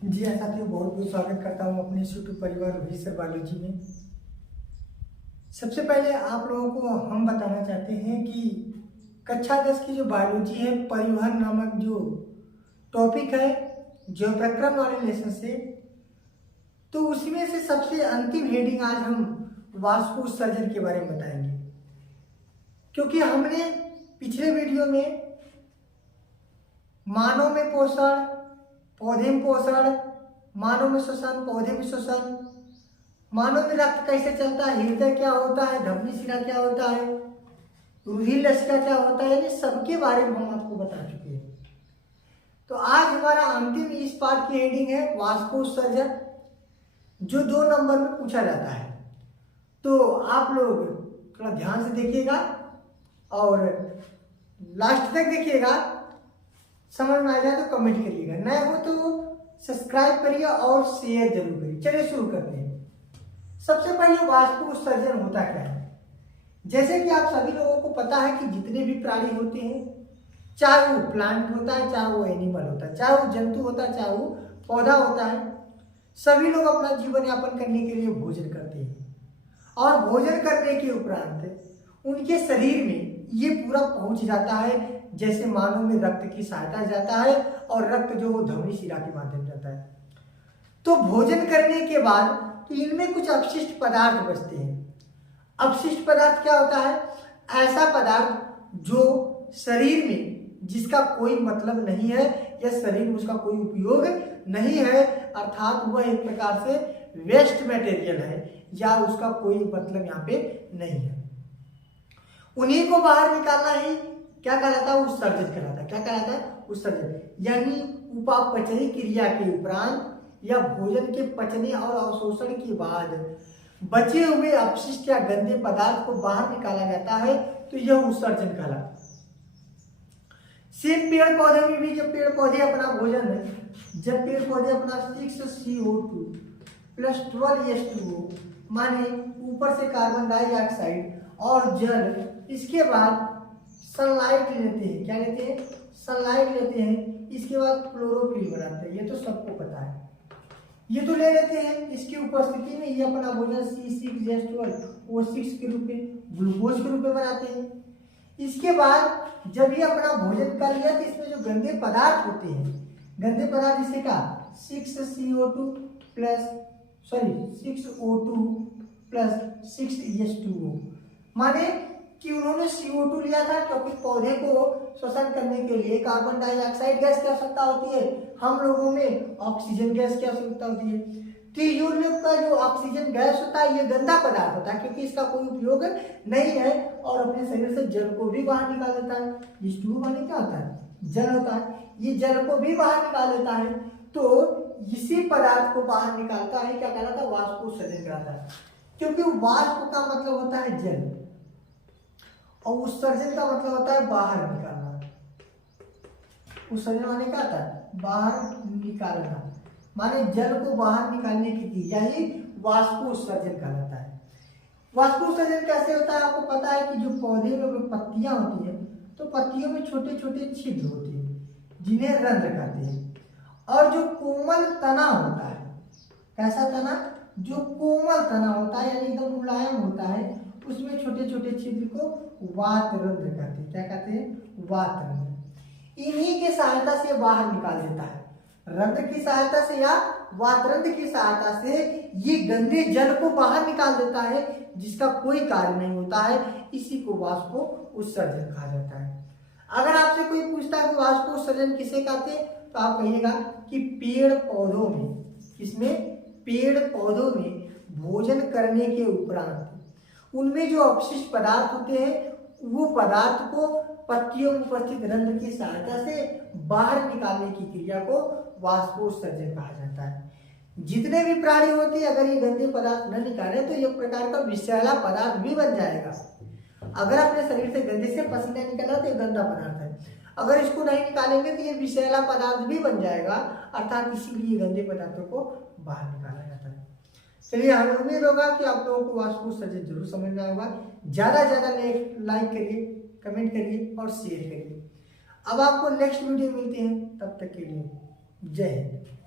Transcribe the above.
जी हाँ साथियों, बहुत बहुत स्वागत करता हूँ अपने यूट्यूब परिवार रोहित सर बायोलॉजी में। सबसे पहले आप लोगों को हम बताना चाहते हैं कि कक्षा 10 की जो बायोलॉजी है, परिवहन नामक जो टॉपिक है, जो प्रक्रम वाले लेसन से, तो उसमें से सबसे अंतिम हेडिंग आज हम वाष्प उत्सर्जन के बारे में बताएंगे। क्योंकि हमने पिछले वीडियो में मानव में पोषण, पौधे में पोषण, मानव में श्वसन, पौधे में श्वसन, मानव में रक्त कैसे चलता है, हृदय क्या होता है, धमनी शिरा क्या होता है, रुधिर लसिका क्या होता है, यानी सबके बारे में हम आपको बता चुके हैं। तो आज हमारा अंतिम इस पार्ट की हेडिंग है वाष्पोत्सर्जन, जो 2 नंबर में पूछा जाता है। तो आप लोग थोड़ा ध्यान से देखिएगा और लास्ट तक देखिएगा। समझ में आ जाए तो कमेंट करिएगा, नए हो तो सब्सक्राइब करिए और शेयर जरूर करिए। चलिए शुरू करते हैं। सबसे पहले वाष्प उत्सर्जन होता क्या है। जैसे कि आप सभी लोगों को पता है कि जितने भी प्राणी होते हैं, चाहे वो प्लांट होता है, चाहे वो एनिमल होता है, चाहे वो जंतु होता है, चाहे वो पौधा होता है, सभी लोग अपना जीवन यापन करने के लिए भोजन करते हैं। और भोजन करने के उपरांत उनके शरीर में ये पूरा पहुंच जाता है, जैसे मानव में रक्त की सहायता जाता है और रक्त जो वो धमनी शिरा के माध्यम जाता है। तो भोजन करने के बाद तो इनमें कुछ अपशिष्ट पदार्थ बचते हैं। अपशिष्ट पदार्थ क्या होता है? ऐसा पदार्थ जो शरीर में जिसका कोई मतलब नहीं है या शरीर में उसका कोई उपयोग नहीं है, अर्थात वह एक प्रकार से वेस्ट मटेरियल है या उसका कोई मतलब यहाँ पे नहीं है। उन्हीं को बाहर निकालना ही क्या कहलाता है? उत्सर्जन कहलाता है। क्या कहलाता है? उत्सर्जन। यानी उपापचयी क्रिया के उपरांत या भोजन के पचने और अवशोषण के बाद बचे हुए अपशिष्ट या गंदे पदार्थ को बाहर निकाला जाता है, तो यह उत्सर्जन कहलाता है। सेम पेड़ पौधे में भी जब पेड़ पौधे अपना भोजन जब पेड़ पौधे अपना 6CO2 प्लस 12H2O माने ऊपर से कार्बन डाइऑक्साइड और जल, इसके बाद सनलाइट लेते हैं। क्या लेते हैं? सनलाइट लेते हैं। इसके बाद क्लोरोफिल बनाते हैं। ये तो सबको पता है, ये तो ले लेते हैं। इसकी उपस्थिति में ये अपना भोजन C6H12O6 के रूप में, ग्लूकोज के रूप में बनाते हैं। इसके बाद जब ये अपना भोजन कर लिया तो इसमें जो गंदे पदार्थ होते हैं, गंदे पदार्थ जिसे का 6CO2 plus 6O2 plus 6H2O, माने कि उन्होंने CO2 लिया था क्योंकि पौधे को श्वसन करने के लिए कार्बन डाइऑक्साइड गैस की आवश्यकता होती है, हम लोगों में ऑक्सीजन गैस की आवश्यकता होती है। तो यूरिया का जो ऑक्सीजन गैस होता है ये गंदा पदार्थ होता है क्योंकि इसका कोई उपयोग नहीं है और अपने शरीर से जल को भी बाहर निकाल देता है। H2O माने क्या होता है? जल होता है। ये जल को भी बाहर निकाल देता है। तो इसी पदार्थ को बाहर निकालता है, क्या कहलाता है? वाष्पोत्सर्जन कहलाता है। क्योंकि वाष्प का मतलब होता है जल और उत्सर्जन का मतलब होता है बाहर निकालना। उत्सर्जन माने क्या होता है? बाहर निकालना, माने जल को बाहर निकालने की क्रिया ही वाष्पोत्सर्जन कहलाता है। वाष्पोत्सर्जन कैसे होता है? आपको पता है कि जो पौधे में पत्तियां होती हैं, तो पत्तियों में छोटे छोटे छिद्र होते हैं जिन्हें रंध्र कहते हैं। और जो कोमल तना होता है, कैसा तना? जो कोमल तना होता है यानी एकदम मुलायम होता है, उसमें छोटे छोटे छिद्र को वातरंध्र कहते हैं। क्या कहते हैं? वातरंध्र। इन्हीं के सहायता से बाहर निकाल देता है, रंध्र की सहायता से या वातरंध्र की सहायता से ये गंदे जल को बाहर निकाल देता है, जिसका कोई कार्य नहीं होता है। इसी को वाष्पो उत्सर्जन कहा जाता है। अगर आपसे कोई पूछता है कि वाष्पो उत्सर्जन किसे कहते हैं, तो आप कहिएगा कि पेड़ पौधों में, किसमें? पेड़ पौधों में भोजन करने के उपरांत उनमें जो अपशिष्ट पदार्थ होते हैं, वो पदार्थ को पत्तियों में उपस्थित रंध्र की सहायता से बाहर निकालने की क्रिया को वाष्पोत्सर्जन कहा जाता है। जितने भी प्राणी होते हैं, अगर ये गंदे पदार्थ न निकाले तो एक प्रकार का विषैला पदार्थ भी बन जाएगा। अगर अपने शरीर से गंदे से पसीना निकला तो ये गंदा पदार्थ है, अगर इसको नहीं निकालेंगे तो ये विषैला पदार्थ भी बन जाएगा, अर्थात इसीलिए गंदे पदार्थों को बाहर निकाला जाता है। चलिए, हमें उम्मीद होगा कि आप लोगों को वाष्पोत्सर्जन जरूर समझना होगा। ज्यादा ज्यादा लाइक करिए, कमेंट करिए और शेयर करिए। अब आपको नेक्स्ट वीडियो मिलते हैं, तब तक के लिए जय हिंद।